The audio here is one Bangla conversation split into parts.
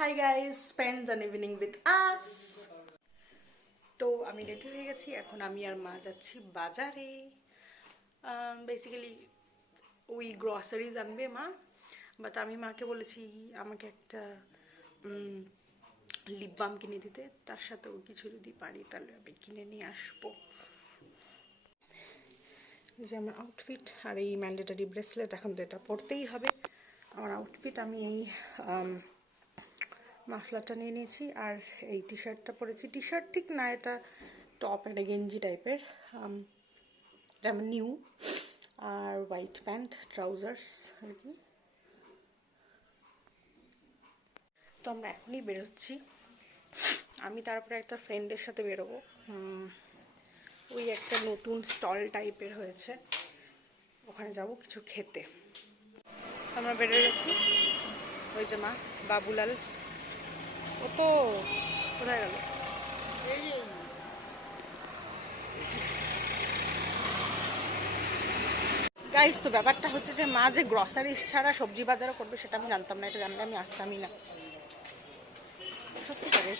Hi guys, spend an evening with us. তো আমি রেডি হয়ে গেছি, এখন আমি আর মা যাচ্ছি বাজারে। বেসিক্যালি ওই গ্রসারিজ আনবে মা, বাট আমি মাকে বলেছি আমাকে একটা লিপ বাম কিনে দিতে, তার সাথেও কিছু যদি পারি তাহলে আমি কিনে নিয়ে আসবো। এই যে আমার আউটফিট আর এই ম্যান্ডেটারি ব্রেসলেট, এখন তো এটা পরতেই হবে। আমার আউটফিট আমি এই মাফলারটা নিয়ে নিয়েছি আর এই টি শার্টটা পরেছি। টি শার্ট ঠিক না, এটা টপ, একটা গেঞ্জি টাইপের, এটা আমার নিউ। আর হোয়াইট প্যান্ট, ট্রাউজার্স আর কি। তো আমরা এখনই বেরোচ্ছি। আমি তারপরে একটা ফ্রেন্ডের সাথে বেরোবো। ওই একটা নতুন স্টল টাইপের হয়েছে, ওখানে যাব কিছু খেতে। আমরা বেরিয়ে গেছি। ওই যে মা, বাবুলাল, ও তো কোথায় গেল? গাইস, তো ব্যাপারটা হচ্ছে যে মা যে গ্রসারিজ ছাড়া সবজি বাজারও করবে সেটা আমি জানতাম না। এটা জানলে আমি আসতামই না, সত্যি করে।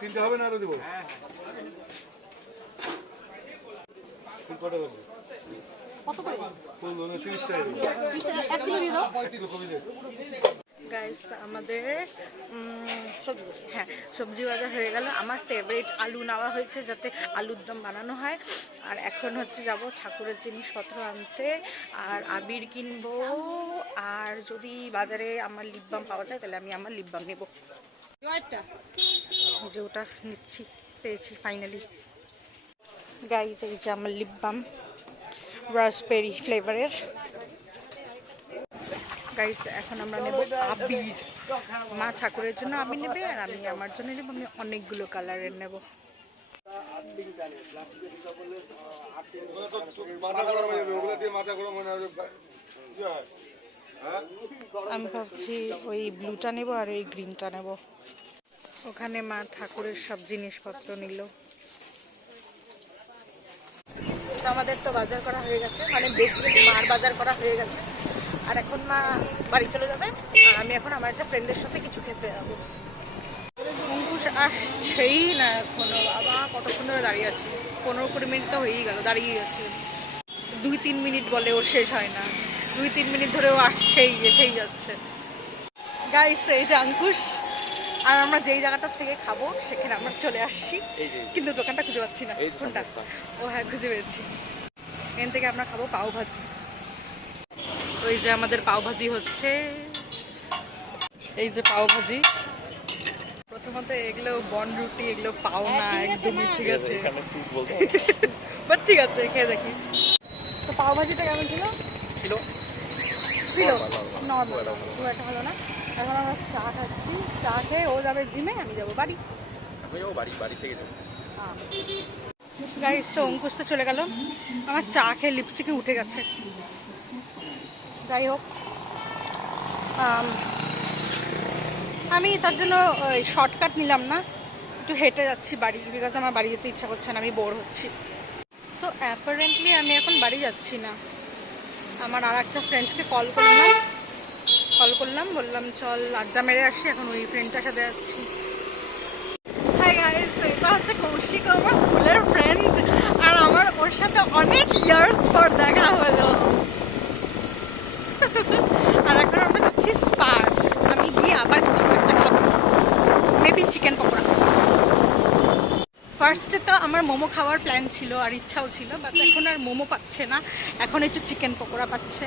তিনটে হবে না, আরো দেবো। কত করে? 30 টাকা। গাইস, আমাদের সবজি বাজার হয়ে গেল। আমার ফেভারিট আলু নেওয়া হয়েছে, যাতে আলুর দম বানানো হয়। আর এখন হচ্ছে যাব ঠাকুরের জিনিসপত্র আনতে, আর আবির কিনবো। আর যদি বাজারে আমার লিপ বাম পাওয়া যায় তাহলে আমি আমার লিপ বাম নেবো। যে ওটা নিচ্ছি, পেয়েছি ফাইনালি। গাইস, এই যে আমার লিপ বাম, রাসবেরি ফ্লেভারের। গাইস, এখন আমরা নেব আবির। মা ঠাকুরের জন্য আবির নেবে আর আমি আমার জন্য নেব। আমি অনেকগুলো কালারের নেব। আমি ভাবছি ওই ব্লুটা নেব আর ওই গ্রিনটা নেব। ওখানে মা ঠাকুরের সব জিনিসপত্র নিল। আমাদের তো বাজার করা হয়ে গেছে, মানে বেসিক্যালি মার বাজার করা হয়ে গেছে। আর এখন মা বাড়ি চলে যাবে, আর আমি এখন আমার একটা ফ্রেন্ডের সাথে কিছু খেতে যাবো। অঙ্কুশ আসছেই না এখনো, বাবা কতক্ষণ ধরে দাঁড়িয়ে আছি। 15-20 মিনিট তো হয়েই গেল দাঁড়িয়ে গেছে। 2-3 মিনিট বলে ওর শেষ হয় না, 2-3 মিনিট ধরে ও আসছেই, এসেই যাচ্ছে। গাইস, তো এই যে অঙ্কুশ, আর আমরা যেই জায়গাটার থেকে খাবো সেখানে আমরা চলে আসছি, কিন্তু দোকানটা খুঁজে পাচ্ছি না। কোনটা? ও হ্যাঁ, খুঁজে পেয়েছি। এখান থেকে আমরা খাবো পাও ভাজি। ওই যে আমাদের পাও ভাজি হচ্ছে, এই যে পাও ভাজি। প্রথমত এগুলো বন রুটি, এগুলো পাও না একদমই, ঠিক আছে, বাট ঠিক আছে, খেয়ে দেখি। তো পাও ভাজিটা কেমন ছিল? ছিল নর্মাল, খুব একটা ভালো না। এখন আমরা চা খাচ্ছি, চা খেয়ে ও যাবে জিমে, আমি যাবো বাড়ি। গাইস, তো অঙ্কুশ তো চলে গেল, আমার চা খেয়ে লিপস্টিকে উঠে গেছে। যাই হোক, আমি তার জন্য শর্টকাট নিলাম না, একটু হেঁটে যাচ্ছি বাড়ি, বিকজ আমার বাড়ি যেতে ইচ্ছা করছে না, আমি বোর হচ্ছি। তো অ্যাপারেন্টলি আমি এখন বাড়ি যাচ্ছি না। আমার আর একটা ফ্রেন্ডসকে কল করলাম, বললাম চল আড্ডা মেরে আসি। এখন ওই ফ্রেন্ডটার সাথে যাচ্ছি। হাই গাইস, এটা হচ্ছে কৌশিক, আমার স্কুলের ফ্রেন্ড, আর আমার ওর সাথে অনেক ইয়ার্স পর দেখা হলো। আর এখন আমরা যাচ্ছি স্পার। আমি গিয়ে আবার কিছু একটা খাবো, মেবি চিকেন পকোড়া। ফার্স্টে তো আমার মোমো খাওয়ার প্ল্যান ছিল আর ইচ্ছাও ছিল, বাট এখন আর মোমো পাচ্ছে না, এখন একটু চিকেন পকোড়া পাচ্ছে।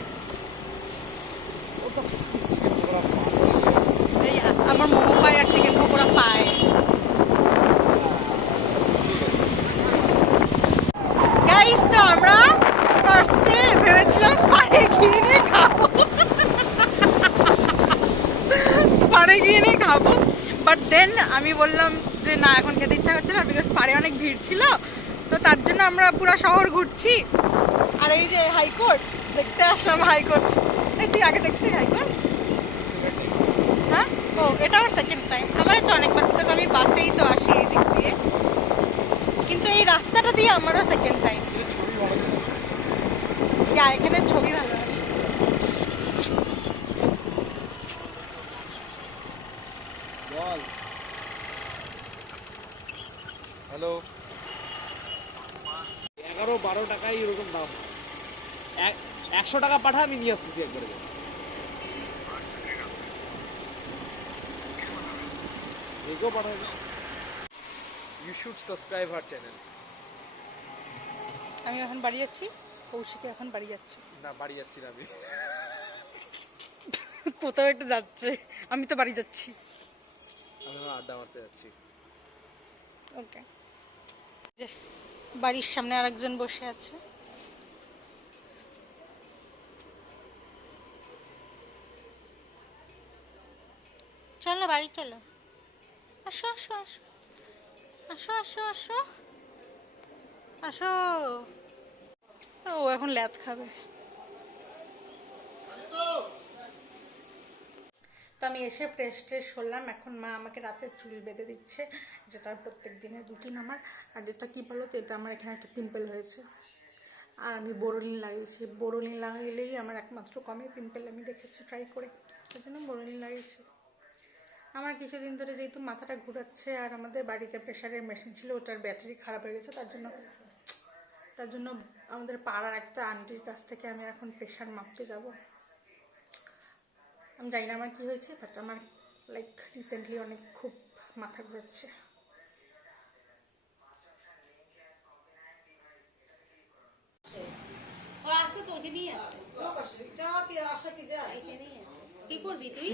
এই আমার মোমো পায় আর চিকেন পকোড়া পায়। গাইস, তো আমরা ফার্স্টে ভেবেছিলাম স্পারে গিয়ে নিয়ে খাবো, বাট দেন আমি বললাম যে না, এখন খেতে ইচ্ছা করছে না, বিকজ স্পারে অনেক ভিড় ছিল। তো তার জন্য আমরা পুরো শহর ঘুরছি। আর এই যে হাইকোর্ট দেখতে আসলাম, হাইকোর্ট তুই আগে দেখছিস? এটা আমার সেকেন্ড টাইম। আমার হচ্ছে অনেকবার, বিকজ আমি বাসেই তো আসি এই দিক দিয়ে, কিন্তু এই রাস্তাটা দিয়ে আমারও সেকেন্ড টাইম। ইয়া, এখানে ছবি ভালো আসে। বল হ্যালো 11-12 টাকাই এরকম দাম। 100 টাকা পাঠা, আমি নিয়ে আসতেছি একবারে। এগো পাঠাই। You should subscribe our channel. আমি এখন বাড়ি যাচ্ছি, কৌশিকে এখন বাড়ি যাচ্ছে। না, বাড়ি যাচ্ছি না আমি। কোথাও একটু যাচ্ছে, আমি তো বাড়ি যাচ্ছি। আমি আড্ডা মারতে যাচ্ছি। ওকে, যে বাড়ির সামনে আরেকজন বসে আছে। চলো বাড়ি চলো, আসো আসো আসো আসো আসো আসো আসো। ও এখন ল্যাদ খাবে। তো আমি এসে ফ্রেশ ট্রেশ হলাম। এখন মা আমাকে রাতের চুল বেঁধে দিচ্ছে, যেটা প্রত্যেক দিনের রুটিন আমার। আর এটা কি বলো তো, এটা আমার এখানে একটা পিম্পল হয়েছে, আর আমি বোরোলিন লাগিয়েছি। বোরোলিন লাগাইলেই আমার একমাত্র কমে পিম্পল, আমি দেখেছি ট্রাই করে, সেই জন্য বোরোলিন লাগিয়েছি। আমার কিছুদিন ধরে যেহেতু মাথাটা ঘুরাচ্ছে, আর আমাদের বাড়িতে প্রেশারের মেশিন ছিল, ওটার ব্যাটারি খারাপ হয়ে গেছে, তার জন্য আমাদের পাড়ার একটা আন্টির কাছ থেকে আমি এখন প্রেশার মাপতে যাব। আমি জানি না আমার কী হয়েছে, বাট আমার লাইক রিসেন্টলি অনেক খুব মাথা ঘুরাচ্ছে। আছে তো ওইখানেই আছে। এখানেই আছে। কি করবি তুই?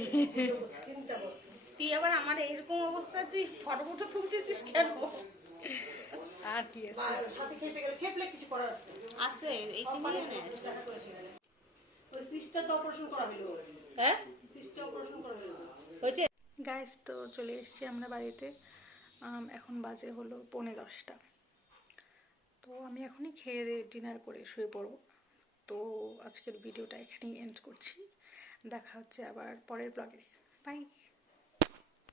তুই আবার আমার এরকম অবস্থায় তুই ফটো ফটো তুলতেছিস কেন? আর কি আছে, আছে এইখানেই হ্যাঁ হয়েছে। গাইস, তো চলে এসেছি আমরা বাড়িতে। এখন বাজে হলো 10:45। তো আমি এখনই খেয়ে ডিনার করে শুয়ে পড়ব। তো আজকের ভিডিওটা এখানেই এন্ড করছি, দেখা হচ্ছে আবার পরের ব্লগে। বাই।